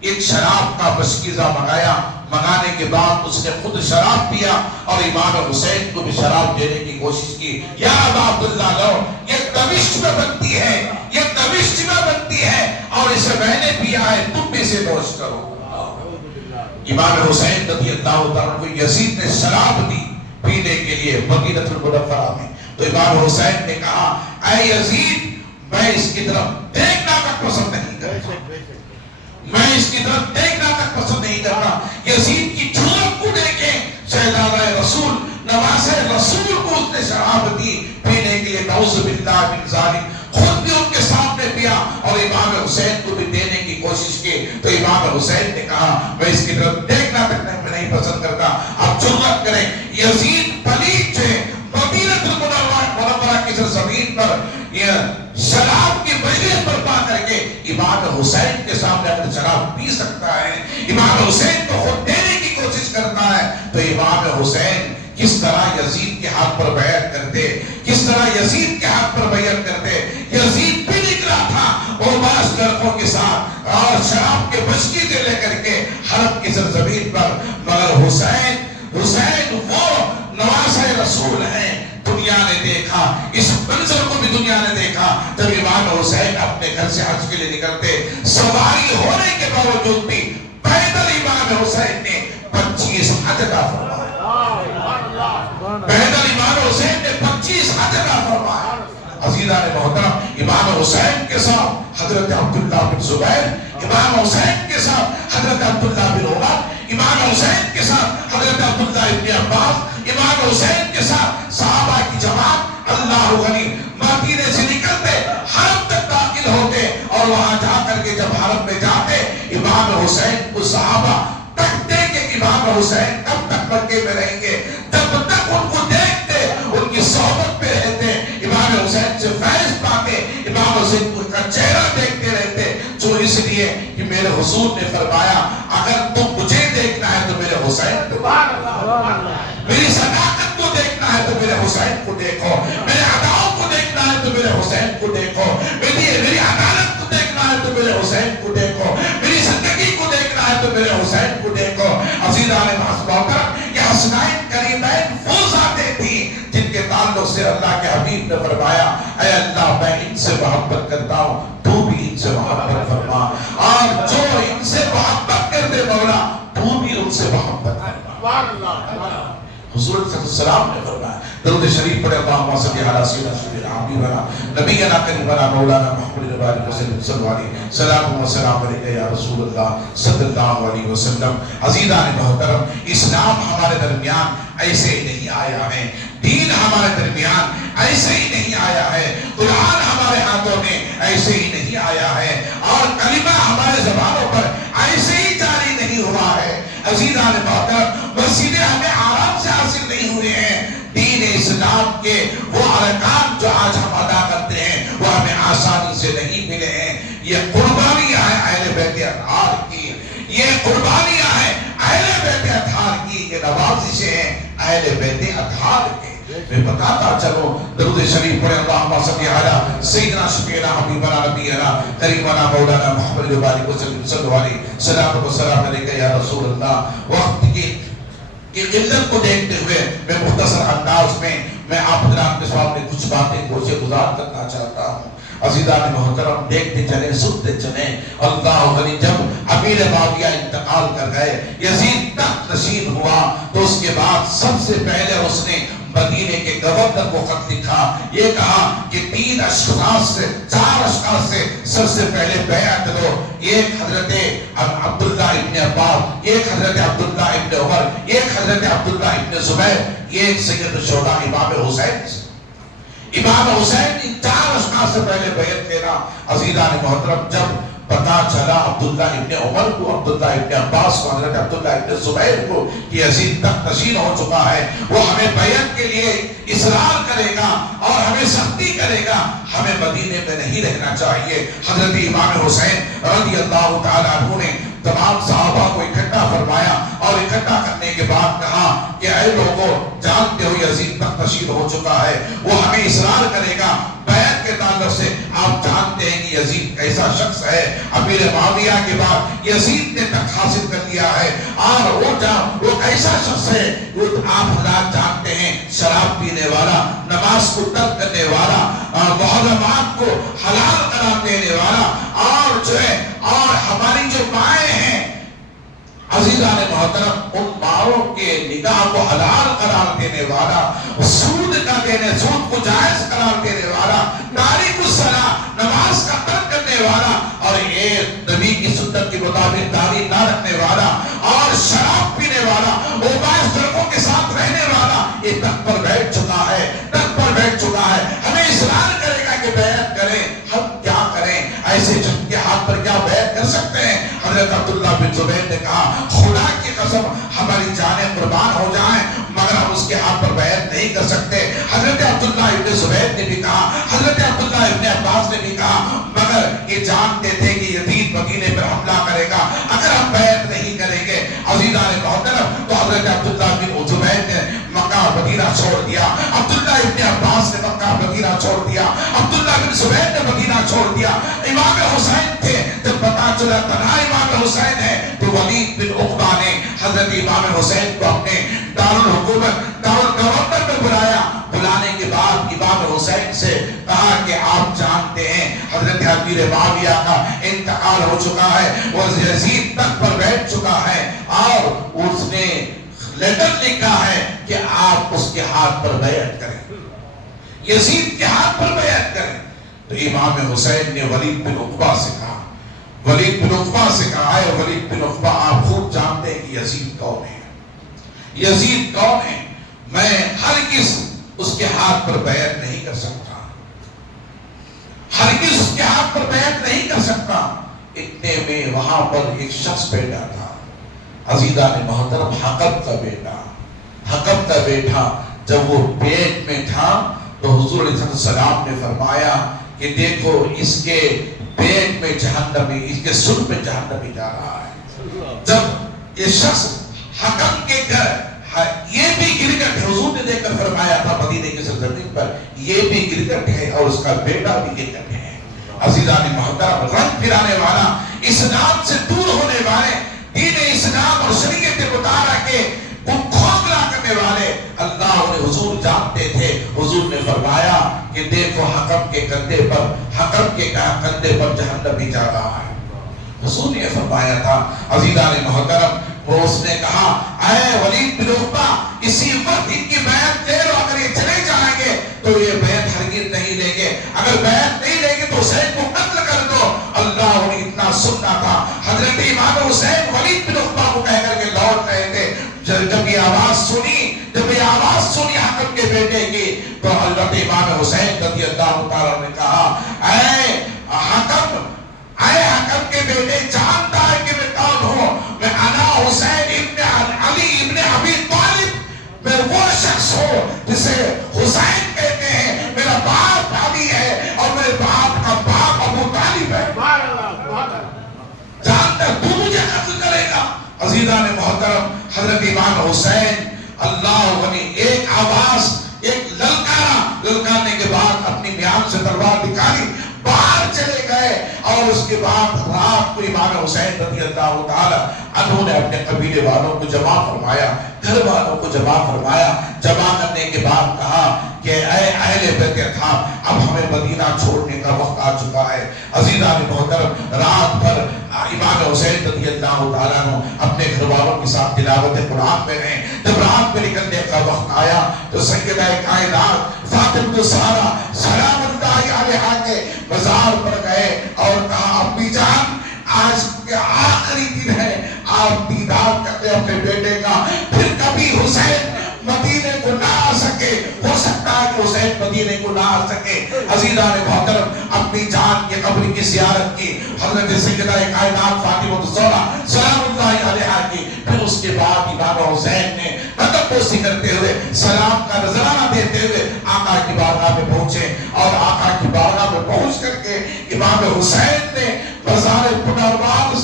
ایک شراب کا بشکیزہ منگایا. منگانے کے بعد اس نے خود شراب پیا اور امام حسین کو بھی شراب دینے کی کوشش کی. یا ابا عبداللہ لو، یہ تمشق میں بنتی ہے، یہ تمشق میں بنتی ہے اور اسے میں نے پیا ہے، تم بھی اسے نوش کرو. امام حسین رضی اللہ عنہ کو یزید نے شراب دی پینے کے لیے مدینہ المنورہ میں. تو امام حسین نے کہا اے یزید میں اس کی طرف دیکھنا تک پسند نہیں کرتا، میں اس کی طرف دیکھنا تک پسند نہیں کرتا. یزید کی جھلک کو دیکھیں، شہزادہ رسول نواز رسول کو اس نے شراب دی پینے کے لیے. نعوذ باللہ من ذالک، خود بھی ان کے سامنے پیا اور امام حسین کو بھی دینے کی کوشش کی. تو امام حسین نے کہا میں اس کی طرف دیکھنا تک نہیں پسند کرتا. اب جرأت کریں یزید پلیت ہے مدینہ المنورہ کی زمین پر یہ شراب کی مجلس برپا کر کے امام حسین کے سامنے اپنے شراب پی سکتا ہے، امام حسین کو خود دینے کی کوشش کرتا ہے. تو امام حسین کس طرح یزید کے ہاتھ پر بیعت کرتے، کس طرح یزید کے ہاتھ پر بیعت کرتے. یزید بھی نکلا تھا وہ باس لڑکوں کے ساتھ اور شراب کے بشکیزے لے کر کے حرم کی سرزمین پر، مگر حسین وہ نواز رسول ہیں. دنیا نے دیکھا اس منظر کو بھی، دنیا نے دیکھا جب امام حسین اپنے گھر سے حج کے لیے نکلتے، سواری ہونے کے باوجود بھی پیدل امام حسین نے 25 حج کا فرمایا. پیدل امام حسین نے 25 حج کا فرمایا. عزیزان محترم، امام حسین کے ساتھ حضرت عبداللہ بن زبیر، امام حسین کے ساتھ حضرت عبداللہ بن عمر، امام حسین کے ساتھ حضرت عبداللہ ابن عباس، امام حسین کے ساتھ صحابہ کی جماعت. اللہ غنی مدینے سے نکلتے حرم تک داخل ہوتے اور وہاں جا کر کے جب حرم میں جاتے امام حسین کو صحابہ تکتے کہ امام حسین کب تک مکے میں رہیں گے. جب تک ان کو دیکھتے ان کی صحبت پہ رہتے، امام حسین سے فیض پاتے، امام حسین کا چہرہ دیکھتے رہتے. جو اس لیے کہ میرے حضور نے فرمایا اگر تم مجھے دیکھنا ہے تو میرے حسین کو دیکھو، میری صداقت کو دیکھنا ہے تو میرے حسین کو دیکھو، میرے اداؤں کو دیکھنا ہے تو میرے حسین کو دیکھو، میری عدالت کو دیکھنا ہے تو میرے حسین کو دیکھو، میری زندگی کو دیکھنا ہے تو میرے حسین کو دیکھو۔ عزیزان محترم، یہ حسنین کریمین وہ ذاتیں تھیں جن کے تعلق سے اللہ کے حبیب نے فرمایا اے اللہ میں ان سے محبت کرتا ہوں، تو بھی ان سے محبت فرما، اور جو ان سے محبت کر دے مولا تو بھی ان سے محبت فرما۔ حضور صلی اللہ علیہ وسلم نے فرمایا، درود شریف پڑھے اللہم صلی علی سیدنا حبیبنا نبینا کریمنا مولانا محمد وآلہ وسلم صلی اللہ علیہ سلام و سلام علیکہ یا رسول اللہ صلی اللہ علیہ وسلم۔ عزیزان محترم، اسلام ہمارے درمیان ایسے ہی نہیں آیا ہے، دین ہمارے درمیان ایسے ہی نہیں آیا ہے، قرآن ہمارے ہاتھوں میں ایسے ہی نہیں آیا ہے، اور کلمہ ہمارے زبانوں پر ایسے ہی جاری نہیں ہوا ہے۔ عزیزان محترم، وسیلے ہمیں آرام سے حاصل نہیں ہوئے ہیں، دین اسلام کے وہ ارکان جو آج ہم ادا کرتے ہیں وہ ہمیں آسانی سے نہیں ملے ہیں۔ یہ قربانیاں ہیں اہل بیت اطہار کی، یہ قربانیاں ہیں اہل بیت اطہار کی، یہ نوازشیں ہیں اہل بیت اطہار کے۔ میں بتاتا چلو، درود شریف پڑھے اللہم صلی علی سیدنا شفیعنا حبیبنا نبینا کریمنا مولانا محمد وآلہ وسلم صلی اللہ علیہ سلام و سلام علیکہ یا رسول اللہ۔ وقت کی قلت کو دیکھتے ہوئے میں مختصر انداز میں آپ حضرات کے سامنے کچھ باتیں گوشے گزار کرنا چاہتا ہوں۔ عزیزان محترم، دیکھتے چلیں سنتے چلیں، اللہ غنی جب امیر معاویہ انتقال کر گئے، یزید تخت نشین ہوا، تو اس کے بعد سب سے پہلے اس نے مدینے کے گورنر کو خط لکھا، یہ کہا کہ 3 اشخاص سے 4 اشخاص سے سب سے پہلے بیعت لو، ایک حضرت عبداللہ ابن عباس، ایک حضرت عبداللہ ابن عمر، ایک حضرت عبداللہ ابن زبیر، ایک سید الشہداء امام حسین سے۔ امام حسین ان 4 اشخاص سے پہلے بیعت لینا۔ عزیزان محترم، جب پتا چلا عبداللہ ابن عمر کو، عبداللہ ابن عباس کو، حضرت عبداللہ ابن زبیر کو کہ یزید تخت نشین ہو چکا ہے، وہ ہمیں بیعت کے لیے اصرار کرے گا اور ہمیں سختی کرے گا، ہمیں مدینے میں نہیں رہنا چاہیے۔ حضرت امام حسین رضی اللہ تعالیٰ عنہ نے تمام صحابہ کو اکٹھا فرمایا اور اکٹھا کرنے کے بعد کہا کہ اے لوگوں، جانتے ہو یزید تخت نشین ہو چکا ہے، وہ ہمیں اصرار کرے گا۔ بیعت کے تعلق سے آپ جانتے ہیں کہ یزید ایسا شخص ہے، امیر معاویہ کے بعد یزید نے تخت حاصل کر لیا ہے، اور وہ ایسا شخص ہے، وہ آپ حضرات جانتے ہیں، شراب پینے والا، نماز کو ترک کرنے والا، محرمات کو حلال قرار دینے والا، اور جو ہے اور ہماری جو مائیں ہیں عزیزان محترم، ان ماؤں کے نکاح کو حلال قرار دینے والا، سود کو جائز قرار دینے والا، تاریک الصلاۃ، نماز کا ترک کرنے والا، اور ایک نبی کی سنت کے مطابق داڑھی نہ رکھنے والا، اور شراب پینے والا، اوباش لڑکوں کے ساتھ رہنے والا، یہ تخت پر بیٹھ چکا ہے، تخت پر بیٹھ چکا ہے۔ ہمیں اصرار کرے گا کہ بیعت کریں، ہم کیا کریں؟ ایسے جن کے ہاتھ پر کیا بیعت کر سکتے ہیں؟ حضرت عبداللہ بن زبیر نے کہا خدا کی قسم ہماری جانیں قربان ہو جائیں مگر ہم اس کے ہاتھ پر بیعت نہیں کر سکتے۔ حضرت عبداللہ ابن زبیر نے بھی کہا، حضرت عبداللہ ابن عباس نے بھی کہا، مگر یہ جانتے تھے کہ یزید مدینے پر حملہ کرے گا، اگر ہم بیعت نہیں کریں گے عزیزان محترم تو حضرت عبداللہ بن زبیر نے مکہ مدینہ چھوڑ دیا، عبداللہ ابن عباس نے مکہ مدینہ چھوڑ دیا، عبداللہ بن زبیر نے مدینہ چھوڑ دیا۔ امام حسین تھے، جب پتا چلا تنہا امام حسین ہے تو ولید بن عقبہ نے حضرت امام حسین کو اپنے دارالحکومت دارالگورنر میں بلایا۔ بلانے کے بعد امام حسین سے کہا کہ آپ جانتے ہیں حضرت امیر معاویہ کا انتقال ہو چکا ہے، وہ یزید تخت پر بیٹھ چکا ہے، اور اس نے لیٹر لکھا ہے کہ آپ اس کے ہاتھ پر بیعت کریں، یزید کے ہاتھ پر بیعت کریں۔ تو امام حسین نے ولید بن عقبہ سے کہا، ولید بن عقبہ سے کہا ہے، ولید بن عقبہ آپ خوب جانتے ہیں کہ یزید کون ہے، یزید کون ہے، میں ہرگز اس کے ہاتھ پر بیعت نہیں کر سکتا، ہرگز اس کے ہاتھ پر بیعت نہیں کر سکتا۔ اتنے میں وہاں پر ایک شخص بیٹھا تھا، عزیزان محترم، حقب کا بیٹا، حقب کا بیٹا، جب وہ پیٹ میں تھا تو حضور علیہ السلام نے فرمایا کہ دیکھو اس کے پیٹ میں جہنمی، اس کے سر میں جہنمی جا رہا ہے. جب یہ شخص حکم کے گھر، یہ بھی گرگٹ ہے، حضور نے دیکھ کر فرمایا تھا مدینے کی سرزمین پر یہ بھی گرگٹ ہے اور اس کا بیٹا بھی گرگٹ ہے. عزیزان محترم، رنگ پھرانے والا، اسلام سے دور ہونے والے، دین اسلام اور شریعت مطالعہ کے کھوکھلا کرنے والے، اللہ انہیں حضور جانتے تھے. حضور نے فرمایا کہ دیکھو حکم کے کندھے پر، حکم کے کندھے پر جہنمی جا رہا ہے. حضور نے فرمایا تھا. عزیزان محترم، وہ اس نے کہا اے ولید بن عقبہ، اسی وقت ان کی بیعت لے لو، اگر یہ چلے جائیں گے تو یہ بیعت ہرگز نہیں لیں گے، اگر بیعت نہیں لیں گے تو حسین کو قتل کر دو. اللہ انہیں اتنا سننا تھا. حضرت امام حسین ولید بن عقبہ کو کہہ کر کے لوٹ رہے تھے. جب یہ آواز سنی حکم کے بیٹے کی، تو حضرت امام حسین رضی اللہ تعالیٰ نے کہا اے حکم کے بیٹے، جانتا ہے کہ میں کون ہوں؟ میں انا حسین ابن علی ابن ابی طالب، میں وہ شخص ہوں جسے حسین کہتے ہیں. میرا باپ علی ہے اور میرے باپ کا باپ ابو طالب ہے. جانتا ہے تو مجھے قتل کرے گا. عزیزان محترم، حضرت امام حسین اللہ عنہ ایک آواز، ایک للکارنے کے بعد اپنی میان سے تلوار نکالی، باہر چلے گئے. اور اس کے بعد رات کو امام حسین رضی اللہ تعالی عنہ نے اپنے قبیلے والوں کو جمع فرمایا، گھر والوں کو جمع فرمایا. جمع کرنے کے بعد کہا کہ اے اہل بیت اطہار، اب ہمیں مدینہ چھوڑنے کا وقت آ چکا ہے. عزیزان محترم، رات بھر امام حسین رضی اللہ تعالیٰ عنہ اپنے گھر والوں کے ساتھ تلاوت قرآن میں رہے. جب رات میں نکلنے کا وقت آیا تو سیدہ کائنات فاطمہ الزہرا سلام اللہ علیہا کے مزار پر گئے اور کہا امی جان، آج کے آخری دن ہے، آپ دیدار کرتے اپنے بیٹے کا، پھر کبھی حسین مدینے کو نہ آ سکے، ہو سکتا ہے کہ حسین مدینے کو نہ آ سکے. عزیزان محترم، اپنی جان کے قبر کی زیارت کی، حضرت سیدہ کائنات فاطمہ الزہرا سلام اللہ علیہا کی. پھر اس کے بعد امام حسین نے قدم بوسی کرتے ہوئے، سلام کا نذرانہ دیتے ہوئے آقا کی بارگاہ میں پہنچے. اور آقا کی بارگاہ میں پہنچ کر کے امام حسین نے مزار پنروار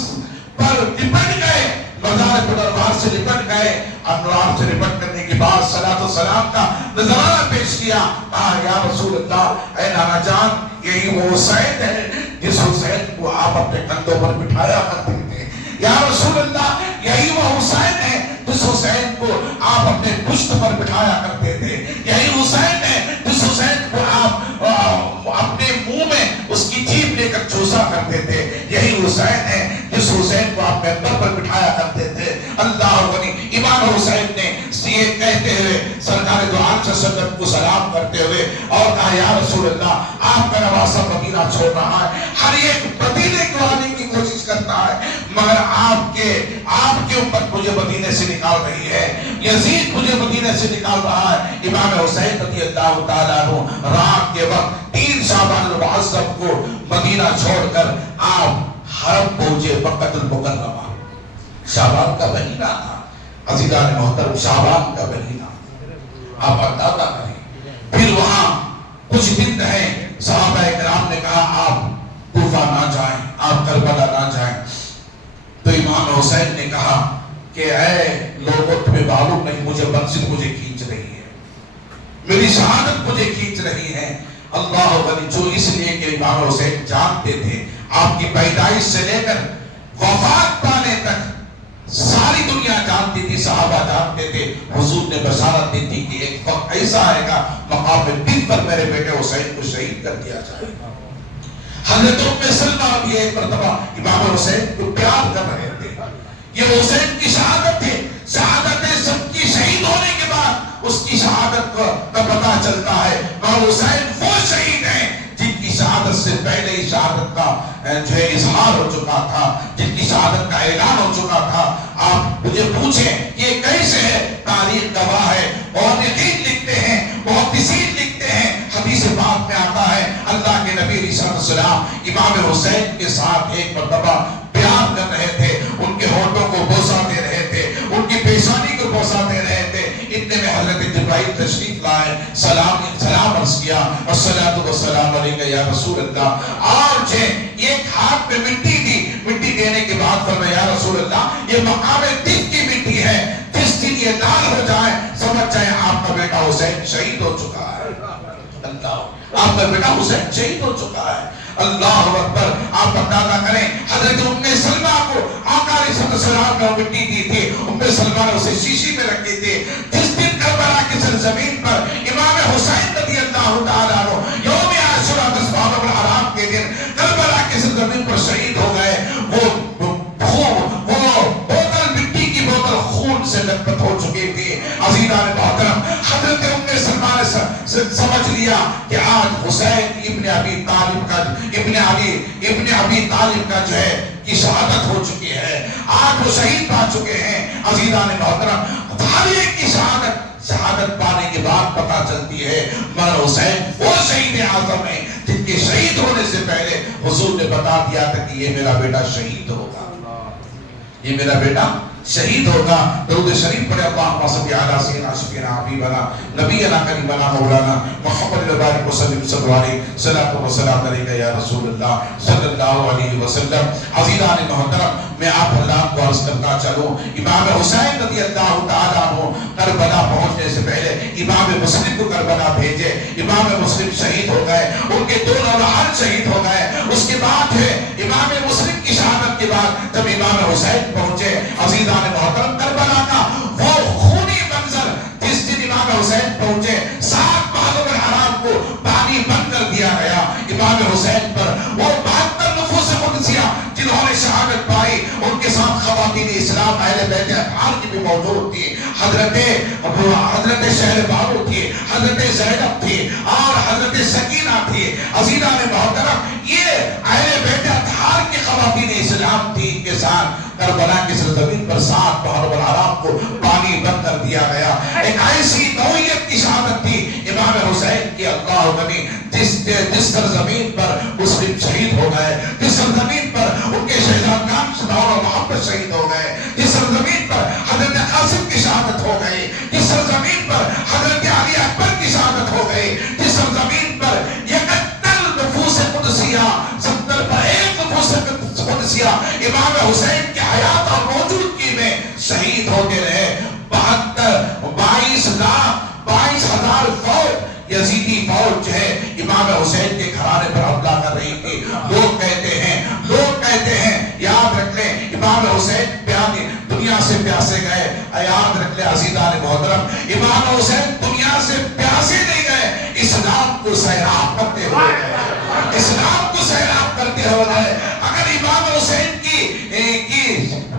پر لپٹ گئے، مزار پنروار سے لپٹ گئے. انوار سے لپٹ کرنے کے بعد صلاۃ و سلام کا نذرانہ پیش کیا. کہا یا رسول اللہ، اے نانا جان، یہی وہ حسین ہے جس حسین کو آپ اپنے کندھوں پر بٹھایا کرتے تھے. یا رسول اللہ، یہی وہ حسین ہے جس حسین کو آپ اپنے پشت پر بٹھایا کرتے تھے. یہی حسین ہے جس حسین کو آپ اپنے منہ میں اس کی جیب لے کر چوسا کرتے تھے. یہی حسین ہے جس حسین کو آپ ممبر پر بٹھایا کرتے تھے. اللہ عنہ امام حسین نے یہ کہتے ہوئے سرکار دو عالم صلی اللہ علیہ وسلم کو سلام کرتے ہوئے اور کہا یا رسول اللہ، آپ کا نواسہ مدینہ چھوڑ رہا ہے، ہر ایک مدینے کو آنے کی کوشش کرتا ہے، مگر آپ کے امت مجھے مدینے سے نکال رہی ہے، یزید مجھے مدینے سے نکال رہا ہے. امام حسین رضی اللہ تعالیٰ عنہ رات کے وقت 3 شعبان المعظم کو مدینہ چھوڑ کر آپ حرم پہنچے، مکہ المکرمہ. شعبان کا مہینہ تھا. عزیزان محترم، شعبان کا مہینہ آپ اندازہ کریں. پھر وہاں کچھ دن رہے. صحابہ کرام نے کہا آپ کوفہ نہ جائیں، آپ کربلا نہ جائیں. تو امام حسین نے کہا کہ اے لوگوں، تمہیں معلوم نہیں مجھے منزل مجھے کھینچ رہی ہے، میری شہادت مجھے کھینچ رہی ہے. اللہ غنی، جو اس لیے کہ امام حسین جانتے تھے آپ کی پیدائش سے لے کر وفات پانے تک ساری دنیا جانتی تھی، صحابہ جانتے تھے. حضور نے بشارت دی تھی کہ ایک وقت ایسا آئے گا مقام دل پر میرے بیٹے حسین کو شہید کر دیا جائے گا. حضرت ام سلمہ بھی ایک مرتبہ امام حسین کو پیار کر رہے تھے. یہ حسین کی شہادت ہے. شہادت سب کی شہید ہونے کے بعد اس کی شہادت کا پتہ چلتا ہے. اور حسین وہ شہید ہیں جن کی شہادت سے پہلے ہی شہادت کا جو ہے اظہار ہو چکا تھا، جن کی شہادت کا اعلان ہو چکا تھا. آپ مجھے پوچھیں یہ کیسے ہے؟ تاریخ گواہ ہے. اور یقین لکھتے ہیں، محدثین لکھتے ہیں، حدیث پاک میں آتا ہے اللہ کے نبی علیہ السلام امام حسین کے ساتھ ایک مرتبہ پیار کر رہے تھے، ان کے ہونٹوں کو بوسہ دے رہے تھے، ان کی پیشانی کو پہنچاتے رہے تھے، اتنے میں حضرت جبرائیل تشریف لائے، سلام عرض کیا، الصلاۃ والسلام علیک یا رسول اللہ، اور ایک ہاتھ میں مٹی دی، مٹی دینے کے بعد فرمایا یا رسول اللہ یہ مقام دل کی مٹی ہے، جس دن یہ لال ہو جائے سمجھ جائیں آپ کا بیٹا حسین شہید ہو چکا ہے۔ اللہ، آپ کا بیٹا حسین شہید ہو چکا ہے۔ اللہ اکبر۔ آپ اندازہ کریں حضرت ام سلمہ کو آقا علیہ السلام نے مٹی دی تھی، ام سلمہ نے اسے شیشی میں رکھی تھی۔ جس دن کربلا کی سرزمین پر امام حسین رضی اللہ تعالیٰ عنہ یوم عاشوراء 10 محرم الحرام کے دن کربلا کی سرزمین پر شہید ہو گئے، وہ بوتل مٹی کی بوتل خون سے لطمت ہو چکی تھی۔ عزیزان محترم، حضرت ام سلمہ نے سمجھ لیا کہ آج حسین ابن ابی طالب کا جو ہے کی شہادت ہو چکی ہے، آج وہ شہید پا چکے ہیں۔ عزیزان محترم، ہر ایک کی شہادت پانے کے بعد پتہ چلتی ہے مگر حسین وہ شہید اعظم ہیں جن کے شہید ہونے سے پہلے حضور نے بتا دیا تھا کہ یہ میرا بیٹا شہید ہوگا، یہ میرا بیٹا شہید ہوگا۔ درود شریف پڑھے، اللہم صلی علی سیدنا شفیعنا حبیبنا نبینا کریمنا مولانا محمد البارک وسلم صلی اللہ علیہ وسلم یا رسول اللہ صلی اللہ علیہ وسلم۔ عزیزان محترم، میں آپ اللہ کو عرض کرتا چلوں، امام حسین رضی اللہ تعالیٰ عنہ کربلا پہنچنے سے پہلے امام مسلم کو کربلا بھیجے، امام مسلم شہید ہو گئے، ان کے دو نوجوان شہید ہو گئے۔ اس کے بعد ہے امام مسلم کی شہادت کے بعد جب امام حسین پہنچے، عزیزان محترم، کربلا کا وہ خونی منظر جس دن امام حسین پہنچے 7 محرم الحرام کو پانی بند کر دیا گیا امام حسین پر۔ وہ 72 نفوس قدسیہ جنہوں نے شہادت پائی، ان کے ساتھ خواتین اسلام اہل بیت اطہار کی بھی موجود تھی، حضرت شہر بانو تھی، حضرت زینب تھی اور حضرت سکینہ تھی۔ عزیزان محترم، یہ اہل بیت اطہار کی خواتین اسلام تھی، ان کے ساتھ کربلا کی سرزمین پر 7 محرم الحرام کو پانی بند کر دیا گیا۔ ایک ایسی نوعیت کی شہادت تھی امام حسین کی، اللہ غنی، جس سرزمین پر مسلم شہید ہو گئے، جس سرزمین پر ان کے شہزادگان شنور و محمد شہید ہو گئے، جس سرزمین پر حضرت قاسم کی شہادت ہو گئی، جس سرزمین پر حضرت علی اکبر کی شہادت ہو گئی، جس سرزمین پر 71 نفوس قدسیہ 70 پر 1 نفوس قدسیہ امام حسین کی حیات اور موجودگی میں شہید ہوتے رہے۔ 22,000 فوج یزیدی فوج جو ہے امام حسین کے گھرانے پر حملہ کر رہی تھی۔ لوگ کہتے ہیں یاد رکھ لیں امام حسین دنیا سے پیاسے گئے۔ یاد رکھ لیں عزیزان محترم، امام حسین دنیا سے پیاسے نہیں گئے، اسلام کو سیراب کرتے ہوئے گئے، اسلام کو سیراب کرتے ہوئے گئے۔ اگر امام حسین کی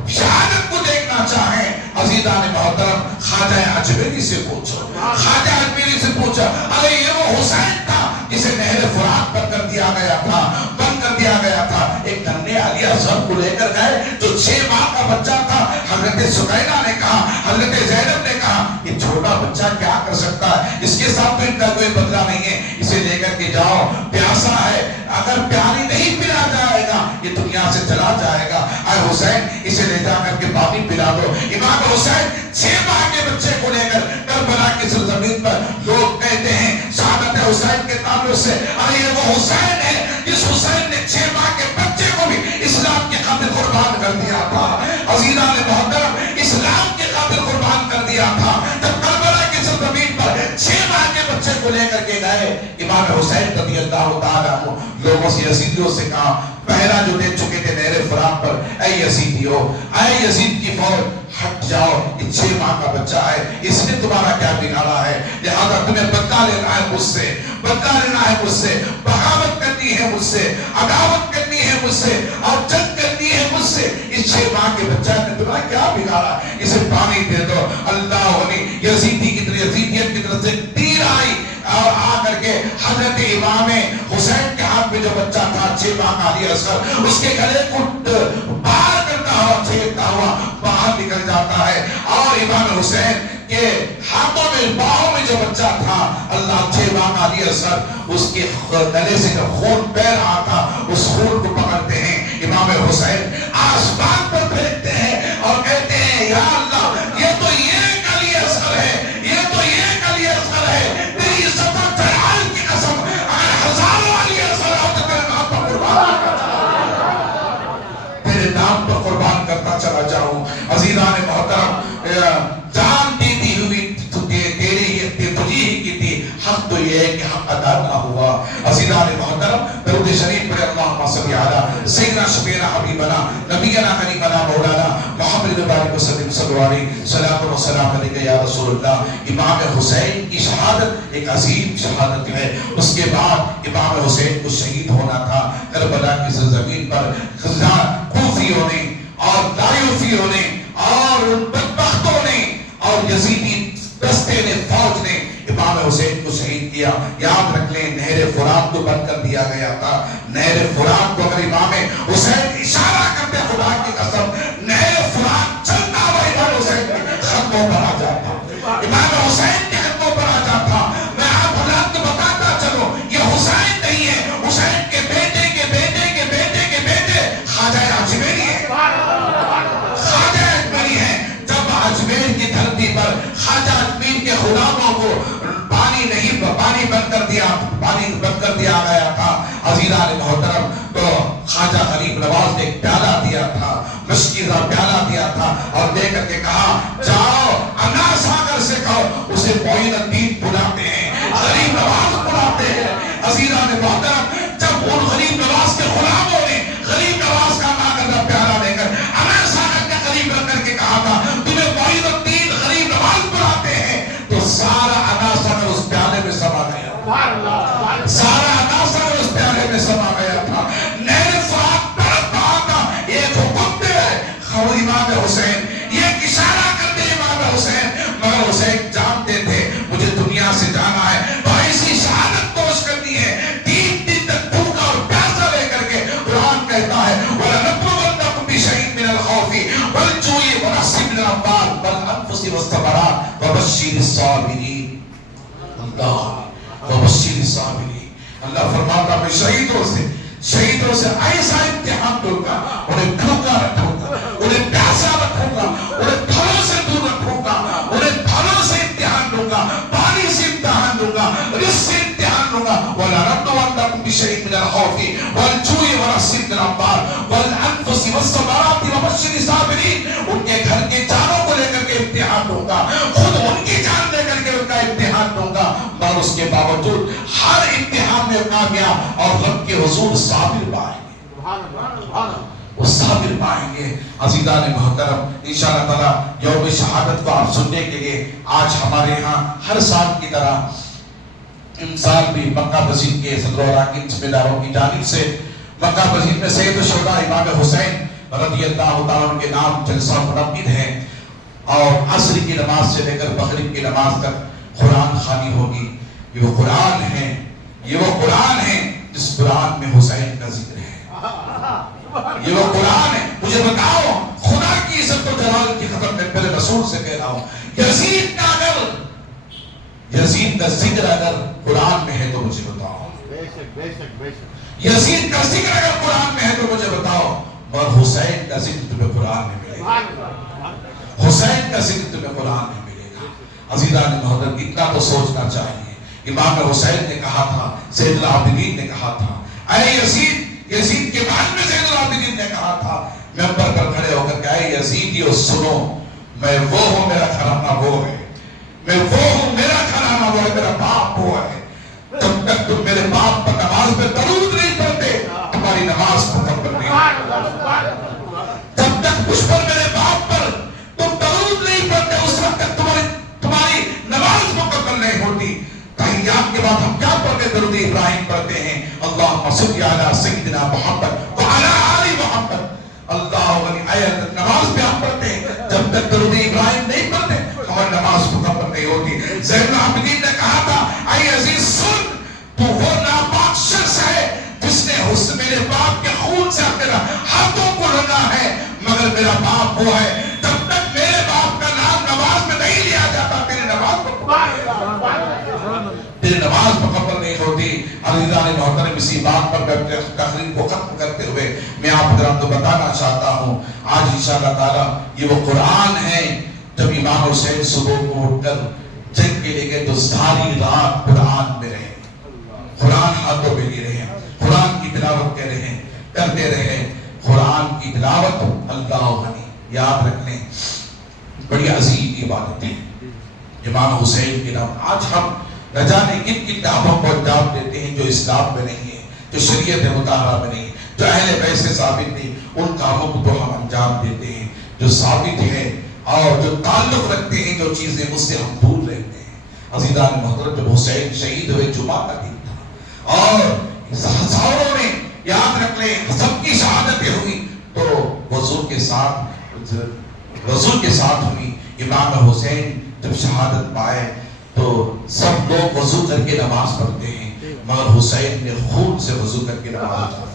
شہادت کو دیکھنا چاہیں عزیزان محترم، خواجہ اجمیری سے پوچھو، خواجہ اجمیری سے پوچھو، ارے یہ وہ حسین تھا جسے نہر فرات پر کر دیا گیا تھا، بند کر دیا گیا تھا۔ ایک ننھے علی اصغر کو لے کر گئے جو 6 ماہ کا بچہ تھا۔ حضرت سکینہ نے کہا، حضرت زینب نے کہا یہ چھوٹا بچہ کیا کر سکتا ہے، اس کے ساتھ تو ان کا کوئی بدلہ نہیں ہے، اسے لے کر کے جاؤ، پیاسا ہے، اگر پیاری نہیں پلا جائے گا یہ دنیا سے چلا جائے گا، اے حسین اسے لے جا کر کے پانی پلا دو۔ امام حسین 6 ماہ کے بچے کو لے کر کربلا کی سرزمین پر، لوگ کہتے ہیں شہادت حسین کے تعلق سے، ارے یہ وہ حسین ہے جس حسین نے 6 ماہ کے بچے کو بھی اسلام کی خاطر قربان کر دیا تھا۔ عزیزان محترم، اسلام کی خاطر قربان کر دیا تھا۔ جب کربلا کی سرزمین پر 6 ماہ کے بچے کو لے کر کے گئے، امام حسین رضی اللہ تعالیٰ عنہ لوگوں سے یزیدیوں سے کہا، پہلا جو دے چکے تھے نہر فرات پر، اے یزیدیو، اے یزید کی فوج ہٹ جاؤ، یہ 6 ماہ کا بچہ ہے، اس نے تمہارا کیا بگاڑا ہے، لہذا تمہیں بدلہ لینا ہے مجھ سے، بدلہ لینا ہے مجھ سے، بغاوت کرنی ہے مجھ سے، عداوت کرنی ہے مجھ سے اور جنگ کرنی ہے مجھ سے۔ اس 6 ماہ کے بچہ نے تمہارا کیا بگاڑا، اسے پانی دے دو۔ اللہ علی یزیدی کی طرف، یزیدیت کی طرف سے تیر آئی اور آ کر کے حضرت امام حسین کے ہاتھ میں جو بچہ تھا 6 ماہ کا علی اصغر، اس کے گلے کو پار کرتا ہوا، چھیدتا ہوا باہر نکل جاتا ہے، اور امام حسین کے ہاتھوں میں، باہوں میں جو بچہ تھا، اللہ 6 ماہ کا علی اصغر، اس کے گلے سے جو خون بہ رہا تھا، اس خون کو پکڑتے ہیں امام حسین، آسمان پر پھینکتے ہیں اور کہتے ہیں یا اللہ یہ تو یہ جان دیتی ہوئی تجھی ہی کی تھی، حق تو یہ ہے کہ حق ادا نہ ہوا۔ عزیزان محترم، درود شریف پڑھے، اللہم صلی علی سیدنا شفیعنا حبیبنا نبینا کریمنا مولانا محمد بارک وسلم صلی اللہ علیہ صلاۃ و سلام علیک یا رسول اللہ۔ امام حسین کی شہادت ایک عظیم شہادت ہے۔ اس کے بعد امام حسین کو شہید ہونا تھا کربلا کی سرزمین پر۔ کوفیوں نے اور دایوفیوں نے اور بدبختوں نے اور یزیدی دستے نے، فوج نے امام حسین کو شہید کیا۔ یاد رکھ لیں، نہر فرات کو بند کر دیا گیا تھا۔ نہر فرات کو اگر امام حسین اشارہ کرتے، خدا کی قسم، نہر فرات چلتا ہوا امام حسین کے خطوں پر آ جاتا، امام حسین کے خطوں پر آ جاتا۔ میں آپ حالات کو بتاتا چلو، یہ حسین نہیں ہے، حسین کے بیٹے کے بیٹے کے بیٹے کے بیٹے خواجہ اجمیری ہے، خواجہ اجمیری ہے۔ جب اجمیر کی دھرتی پر خواجہ اجمیر کے غلاموں کو پانی بند کر دیا گیا تھا، عزیزان محترم، تو خواجہ غریب نواز نے ایک پیالہ دیا تھا، مشکیزہ پیالہ دیا تھا، اور دے کر کے کہا جاؤ انا ساگر سے کہو اسے معین الدین بلاتے ہیں، غریب نواز بلاتے ہیں۔ عزیزان محترم، جب ان غریب نواز کے غلاموں نے غریب نواز کا ناگردہ پیالہ لے کر انا ساگر کے قریب رکھ کر کے کہا تھا تمہیں معین الدین غریب نواز بلاتے ہیں، تو سارا انا ساگر اس پیالے میں سما گیا، سارا انا ساگر اس پیالے میں سما گیا تھا۔ نہر فرات تڑپ رہا تھا، ایک حکم دے امام حسین، یہ اشارہ کرتے امام حسین، مگر حسین جانتے تھے مجھے دنیا سے جانا ہے، تو ایسی شہادت کوش کرنی ہے۔ 3 دن تک بھوکا اور پیاسا لے کر کے قرآن کہتا ہے وَلَنَبْلُوَنَّكُم بِشَيْءٍ مِّنَ الْخَوْفِ وَالْجُوعِ وَنَقْصٍ مِّنَ الْأَمْوَالِ وَالْأَنفُسِ وَالثَّمَرَاتِ وَبَشِّرِ الصَّابِرِينَ۔ اللہ وَبَشِّرِ الصَّابِرِينَ، اللہ فرماتا میں شہیدوں سے ایسا امتحان دوں گا، انہیں بھوکا رکھوں گا، انہیں پیاسا رکھوں گا، انہیں پھلوں سے دور رکھوں گا، انہیں پھلوں سے امتحان دوں گا، پانی سے امتحان دوں گا، رزق سے امتحان دوں گا۔ وَلَنَبْلُوَنَّكُم بِشَيْءٍ مِّنَ الْخَوْفِ وَالْجُوعِ وَنَقْصٍ مِّنَ الْأَمْوَالِ وَالْأَنفُسِ وَالثَّمَرَاتِ وَبَشِّرِ الصَّابِرِينَ، ان کے گھر کے جانوں کو لے کر کے امتحان دوں گا، خود ان کی جان لے کر کے ان کا امتحان دوں گا، مگر اس کے باوجود ہر امتحان میں کامیاب اور رب کے حضور صابر پائیں گے، وہ صابر پائیں گے۔ عزیزان محترم، انشاءاللہ تعالی یوم شہادت کو آپ سننے کے لیے آج ہمارے ہاں ہر سال کی طرح امسال بھی مکہ مسجد کے صدر و اراکین ذمہ داروں کی جانب سے مکہ مسجد میں سید الشہداء امام حسین رضی اللہ تعالیٰ عنہ کے نام جلسہ منعقد ہے، اور عصر کی نماز سے لے کر مغرب کی نماز تک قرآن خوانی ہوگی۔ یہ وہ قرآن ہے، یہ وہ قرآن ہے جس قرآن میں حسین کا ذکر ہے، یہ وہ قرآن ہے۔ مجھے بتاؤ، خدا کی عزت و جلال کی قسم میں میرے رسول سے کہہ رہا ہوں، یزید کا ذکر اگر قرآن میں ہے تو مجھے بتاؤ، یزید کا ذکر اگر قرآن میں ہے تو مجھے بتاؤ، اور حسین کا ذکر تمہیں قرآن میں ملے گا، حسین کا ذکر تمہیں قرآن میں ملے گا۔ عزیزان محترم، اتنا تو سوچنا چاہیے۔ امام حسین نے کہا تھا، زین العابدین نے کہا تھا، اے یزید، یزید کے بعد میں زین العابدین نے کہا تھا منبر پر کھڑے ہو کر کہ اے یزیدیو سنو، میں وہ ہوں، میرا گھرانہ وہ ہے، میں وہ ہوں، میرا گھرانہ وہ ہے، میرا باپ وہ ہے۔ جب تک تم میرے باپ پر نماز میں درود نہیں پڑھتے، تمہاری نماز مکمل نہیں ہوتی۔ جب تک مجھ پر میرے باپ پر تم درود نہیں پڑھتے، اس وقت تک تمہاری نماز مکمل نہیں ہوتی۔ تحیات کے بعد ہم کیا پڑھتے؟ درود ابراہیم پڑھتے ہیں، اللہم صلی علی سیدنا محمد وعلی آل محمد، اللہ علیہ۔ نماز میں ہم پڑھتے ہیں، جب تک درود ابراہیم نہیں پڑھتے ہماری نماز مکمل نہیں ہوتی۔ زین العابدین نے کہا تھا، اے عزیز سن، تو وہ ناپاک شخص ہے جس نے میرے باپ کے خون سے اپنے ہاتھوں کو رنگا ہے، مگر میرا باپ وہ ہے، جب تک میرے باپ کا نام نماز میں نہیں لیا جاتا تیری نماز مکمل نہیں ہوتی۔ عزیزان محترم، اسی بات پر میں اپنے تقریر کو ختم کرتے ہوئے میں آپ حضرات کو بتانا چاہتا ہوں، آج انشاءاللہ تعالی یہ وہ قرآن ہے۔ جب امام حسین صبح کو اٹھ کر جنگ کے لیے گئے تو ساری رات قرآن میں رہے، قرآن ہاتھوں میں لیے رہے، قرآن کی تلاوت کرتے رہے۔ قرآن کی تلاوت اللہ غنی، یاد رکھ لیں، بڑی عظیم عبادتیں ہیں امام حسین کے نام. آج ہم نہ جانے کن کن کاموں کو انجام دیتے ہیں جو اسلام میں نہیں ہے، جو شریعت مطالعہ میں نہیں، جو اہل بیت سے ثابت نہیں. ان کاموں کو تو ہم انجام دیتے ہیں جو ثابت ہے اور جو تعلق رکھتے ہیں جو چیزیں اس سے ہم دور رہتے ہیں. عزیزان محترم، جب حسین شہید ہوئے جمعہ کا دن تھا اور ہزاروں نے یاد رکھ لیں سب کی شہادتیں ہوئی تو وضو کے ساتھ ہوئی. امام حسین جب شہادت پائے تو سب لوگ وضو کر کے نماز پڑھتے ہیں مگر حسین نے خون سے وضو کر کے نماز پڑھا.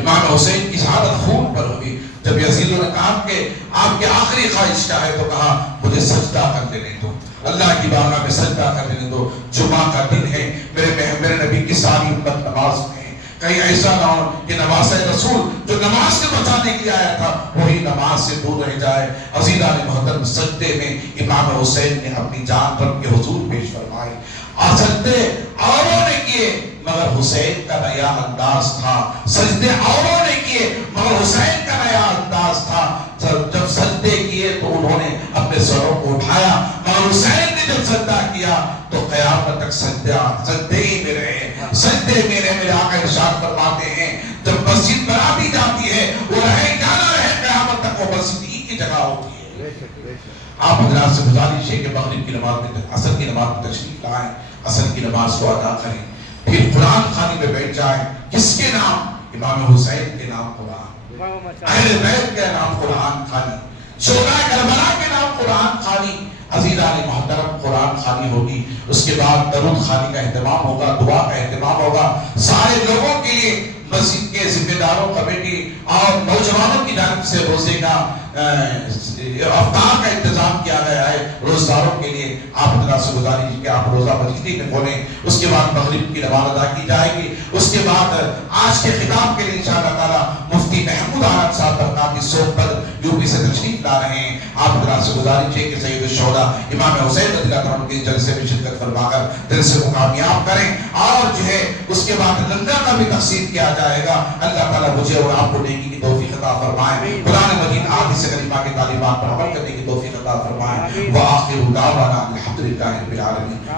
امام حسین کی شہادت خون پر ہوئی. جب یزید نے کہا کہ آپ کی آخری خواہش کیا ہے تو کہا مجھے سجدہ کر دینے دو، اللہ کی بارگاہ میں سجدہ کر دینے دو. جمعہ کا دن ہے، میرے نبی کی ساری امت نماز میں ہے. کہیں ایسا نہ ہو کہ نماز رسول جو نماز سے بچانے کے لیے آیا تھا وہی نماز سے دور رہ جائے. عزیزان محترم، سجدے میں امام حسین نے اپنی جان رب کے حضور پیش فرمائی اور سجدے اوروں نے کیے مگر حسین کا نیا انداز تھا. سجدے اوروں نے کیے مگر حسین کا نیا انداز تھا. جب سجدے کیے تو انہوں نے اپنے سروں کو اٹھایا مگر حسین نے جب سجدہ کیا تو قیامت تک سجدے ہی میں رہے. سجدے میرے آقا ارشاد فرماتے ہیں جب مسجد بنا دی جاتی ہے وہ رہے کیا نہ رہے قیامت تک وہ مسجد ہی کی جگہ ہوتی ہے. آپ حضرات سے گزارش ہے کہ مغرب کی نماز میں عصر کی نماز میں تشریف لائیں، عصر کی نماز کو ادا کریں، پھر قرآن خوانی میں بیٹھ جائیں. کس کے نام؟ امام حسین کے نام قرآن، اہل بیت کے نام قرآن خوانی، شہداء کربلا کے نام قرآن خوانی. عزیزان محترم، قرآن خوانی ہوگی، اس کے بعد درود خوانی کا اہتمام ہوگا، دعا کا اہتمام ہوگا. سارے لوگوں کے لیے مسجد کے ذمہ داروں، کمیٹی اور نوجوانوں کی جانب سے روزے کا افطار کا انتظام کیا گیا ہے. روزداروں کے لیے آپ حضرات سے گزارش کہ آپ روزہ مسجد میں کھولیں. اس کے بعد مغرب کی نماز ادا کی جائے گی. اس کے بعد آج کے خطاب کے لیے انشاءاللہ تعالی مفتی محمود عالم صاحب برکات کی صحبت یو پی سے تشریف لا رہے ہیں. آپ حضرات سے گزارش ہے کہ سید الشہداء امام حسین رضی اللہ عنہ کے جلسے میں شرکت فرما کر جلسے کو کامیاب کریں. اور جو ہے اس کے بعد لنگر کا بھی تقسیم کیا جائے گا. اللہ تعالیٰ مجھے اور آپ کو نیکی کی توفیق عطا فرمائے. قرآن مجید آدھی سے کریمہ کی تعلیمات پر عمل کرنے کی توفیق عطا فرمائے. وآخر دعوانا الحمدللہ رب العالمین.